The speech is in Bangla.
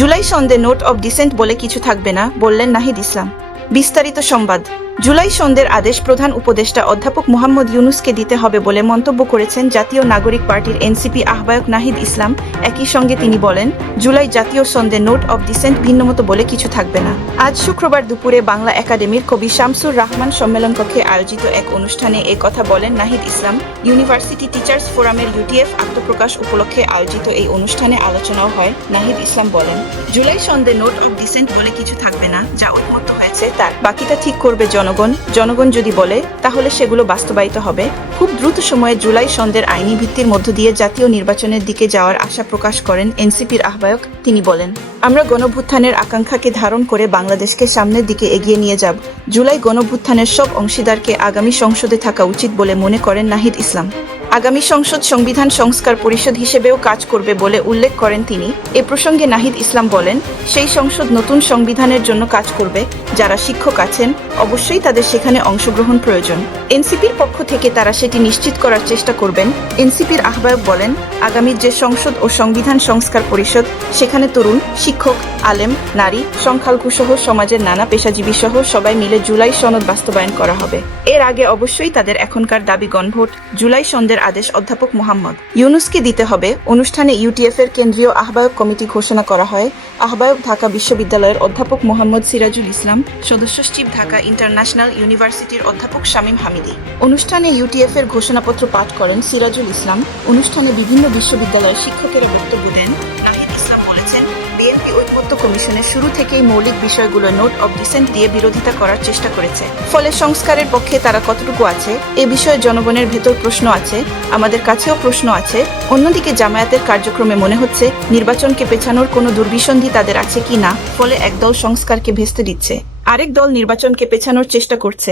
জুলাই সন্ধে নোট অব ডিসেন্ট বলে কিছু থাকবে না, বললেন নাহিদ ইসলাম। বিস্তারিত সংবাদ। জুলাই সন্ধ্যের আদেশ প্রধান উপদেষ্টা অধ্যাপক মোহাম্মদ ইউনূসকে দিতে হবে বলে মন্তব্য করেছেন জাতীয় নাগরিক পার্টির এনসিপি আহ্বায়ক নাহিদ ইসলাম। একই সঙ্গে তিনি বলেন, জুলাই জাতীয় সন্ধে নোট অব ডিসেন্ট ভিন্নমতো বলে কিছু থাকবে না। আজ শুক্রবার দুপুরে বাংলা একাডেমির কবি শামসুর রাহমান সম্মেলন কক্ষে আয়োজিত এক অনুষ্ঠানে এ কথা বলেন নাহিদ ইসলাম। ইউনিভার্সিটি টিচার্স ফোরামের ইউটিএফ আত্মপ্রকাশ উপলক্ষে আয়োজিত এই অনুষ্ঠানে আলোচনাও হয়। নাহিদ ইসলাম বলেন, জুলাই সন্ধে নোট অব ডিসেন্ট বলে কিছু থাকবে না, যা উন্মুক্ত হয়েছে তার বাকিটা ঠিক করবে জনগণ। জনগণ যদি বলে তাহলে সেগুলো বাস্তবায়িত হবে। খুব দ্রুত সময়ে জুলাই সন্ধ্যের আইনি ভিত্তির মধ্য দিয়ে জাতীয় নির্বাচনের দিকে যাওয়ার আশা প্রকাশ করেন এনসিপির আহ্বায়ক। তিনি বলেন, আমরা গণভ্যুত্থানের আকাঙ্ক্ষাকে ধারণ করে বাংলাদেশকে সামনের দিকে এগিয়ে নিয়ে যাব। জুলাই গণভ্যুত্থানের সব অংশীদারকে আগামী সংসদে থাকা উচিত বলে মনে করেন নাহিদ ইসলাম। আগামী সংসদ সংবিধান সংস্কার পরিষদ হিসেবেও কাজ করবে বলে উল্লেখ করেন তিনি। এ প্রসঙ্গে নাহিদ ইসলাম বলেন, সেই সংসদ নতুন সংবিধানের জন্য কাজ করবে। যারা শিক্ষক আছেন অবশ্যই তাদের সেখানে অংশগ্রহণ প্রয়োজন। এনসিপির পক্ষ থেকে তারা সেটি নিশ্চিত করার চেষ্টা করবেন। এনসিপির আহ্বায়ক বলেন, আগামীর যে সংসদ ও সংবিধান সংস্কার পরিষদ, সেখানে তরুণ, শিক্ষক, আলেম, নারী, সংখ্যালঘু সহ সমাজের নানা পেশাজীবী সহ সবাই মিলে জুলাই সনদ বাস্তবায়ন করা হবে। এর আগে অবশ্যই তাদের এখনকার দাবি গণভোট। জুলাই সন্ধ্যের আদেশ অধ্যাপক মোহাম্মদ ইউনূসকে দিতে হবে। অনুষ্ঠানে ইউটিএফ এর কেন্দ্রীয় আহ্বায়ক কমিটি ঘোষণা করা হয়। আহ্বায়ক ঢাকা বিশ্ববিদ্যালয়ের অধ্যাপক মোহাম্মদ সিরাজুল ইসলাম, সদস্য সচিব ঢাকা ইন্টারন্যাশনাল ইউনিভার্সিটির অধ্যাপক শামীম হামিদি। অনুষ্ঠানে ইউটিএফ এর ঘোষণাপত্র পাঠ করেন সিরাজুল ইসলাম। অনুষ্ঠানে বিভিন্ন বিশ্ববিদ্যালয়ের শিক্ষকেরা বক্তব্য দেন। নাহিদ ইসলাম বলেছেন, বিএনপি ঐকমত্য কমিশনের শুরু থেকেই মৌলিক বিষয়গুলো নোট অব ডিসেন্ট দিয়ে বিরোধিতা করার চেষ্টা করেছে। ফলে সংস্কারের পক্ষে তারা কতটুকু আছে এ বিষয়ে জনগণের ভেতর প্রশ্ন আছে, আমাদের কাছেও প্রশ্ন আছে। অন্যদিকে জামায়াতের কার্যক্রমে মনে হচ্ছে নির্বাচনকে পেছানোর কোনো দুর্বিসন্ধি তাদের আছে কি না। ফলে একদল সংস্কারকে ভেস্তে দিচ্ছে, আরেক দল নির্বাচনকে পেছানোর চেষ্টা করছে।